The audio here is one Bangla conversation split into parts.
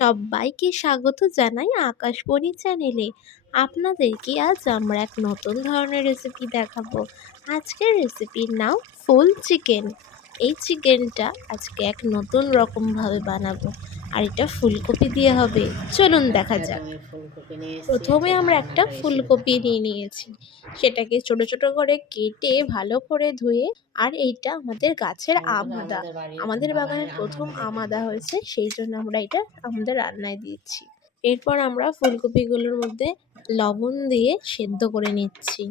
সবাইকে স্বাগত জানাই আকাশবাণী চ্যানেলে। আপনাদেরকে আজ আমরা এক নতুন ধরনের রেসিপি দেখাবো। আজকের রেসিপির নাম ফুল চিকেন। এই চিকেনটা আজকে এক নতুন রকমভাবে বানাবো, আর এটা ফুলকপি দিয়ে হবে। চলুন দেখা যাক। ফুলকপি নিয়ে এসেছি, প্রথমে আমরা একটা দারুণ ফুলকপি নিয়ে নিয়েছি, সেটাকে ছোট ছোট করে কেটে ভালো করে ধুয়ে। আর এইটা আমাদের গাছের আম এগুলো আদা, আমাদের বাড়ির আমাদের বাগানের বাগানের আম প্রথম আদা আম দেখে আদা হয়েছে, সেই জন্য আমরা এটা আমাদের রান্নায় দিচ্ছি। এরপর আমরা ফুলকপিগুলোর মধ্যে লবণ দিয়ে সেদ্ধ করে নিচ্ছি।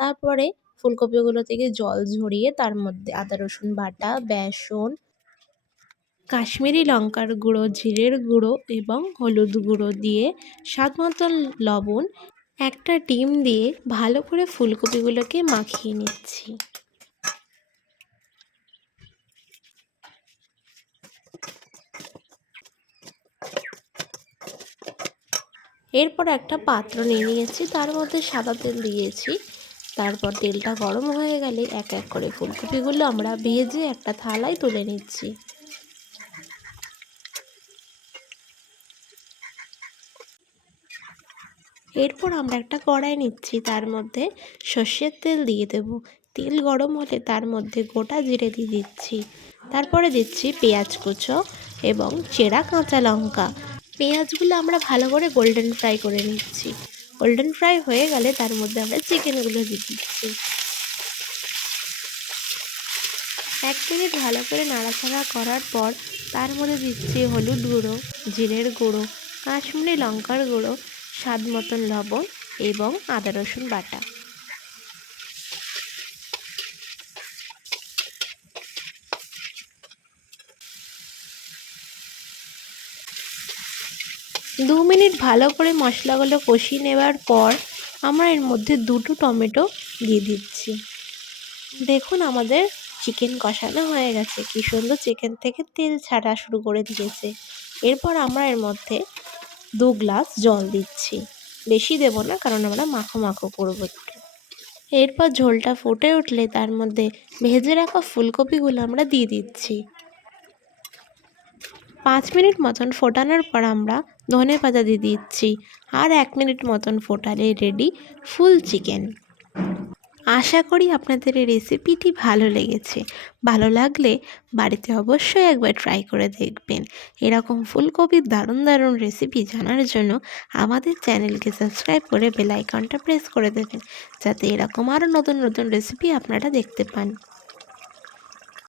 তারপরে ফুলকপিগুলো থেকে জল ঝরিয়ে তার মধ্যে আদা রসুন বাটা, বেসন, কাশ্মীরি লঙ্কার গুঁড়ো, জিরের গুঁড়ো এবং হলুদ গুঁড়ো দিয়ে স্বাদ মতন লবণ, একটা ডিম দিয়ে ভালো করে ফুলকপিগুলোকে মাখিয়ে নিচ্ছি। এরপর একটা পাত্র নিয়ে নিয়েছি, তার মধ্যে সাদা তেল দিয়েছি। তারপর তেলটা গরম হয়ে গেলে এক এক করে ফুলকপিগুলো আমরা ভেজে একটা থালায় তুলে নিচ্ছি। এরপর আমরা একটা কড়াই নিচ্ছি, তার মধ্যে সর্ষের তেল দিয়ে দেব। তেল গরম হলে তার মধ্যে গোটা জিরে দিয়ে দিচ্ছি। তারপরে দিচ্ছি পেঁয়াজ কুচো এবং চেরা কাঁচা লঙ্কা। পেঁয়াজগুলো আমরা ভালো করে গোল্ডেন ফ্রাই করে নিচ্ছি। গোল্ডেন ফ্রাই হয়ে গেলে তার মধ্যে আমরা চিকেনগুলো দিয়ে দিচ্ছি। 1 মিনিট ভালো করে নাড়াচাড়া করার পর তার মধ্যে দিচ্ছি হলুদ গুঁড়ো, জিরের গুঁড়ো, কাশ্মীরি লঙ্কার গুঁড়ো, স্বাদ মতন লবণ এবং আদা রসুন বাটা। দু মিনিট ভালো করে মশলাগুলো কষিয়ে নেওয়ার পর আমরা এর মধ্যে দুটো টমেটো দিয়ে দিচ্ছি। দেখুন আমাদের চিকেন কষানো হয়ে গেছে, কি সুন্দর চিকেন থেকে তেল ছাড়া শুরু করে দিয়েছে। এরপর আমরা এর মধ্যে 2 গ্লাস জল দিচ্ছি। বেশি দেব না, কারণ আমরা মাখো মাখো করবো একটু। এরপর ঝোলটা ফুটে উঠলে তার মধ্যে ভেজে রাখা ফুলকপিগুলো আমরা দিয়ে দিচ্ছি। 5 মিনিট মতন ফোটানোর পর আমরা ধনেপাতা দিয়ে দিচ্ছি। আর 1 মিনিট মতন ফোটালে রেডি ফুল চিকেন। আশা করি আপনাদের এই রেসিপিটি ভালো লেগেছে। ভালো লাগলে বাড়িতে অবশ্যই একবার ট্রাই করে দেখবেন। এরকম ফুলকপির দারুণ দারুণ রেসিপি জানার জন্য আমাদের চ্যানেলকে সাবস্ক্রাইব করে বেল আইকনটা প্রেস করে দেবেন, যাতে এরকম আরও নতুন নতুন রেসিপি আপনারা দেখতে পান।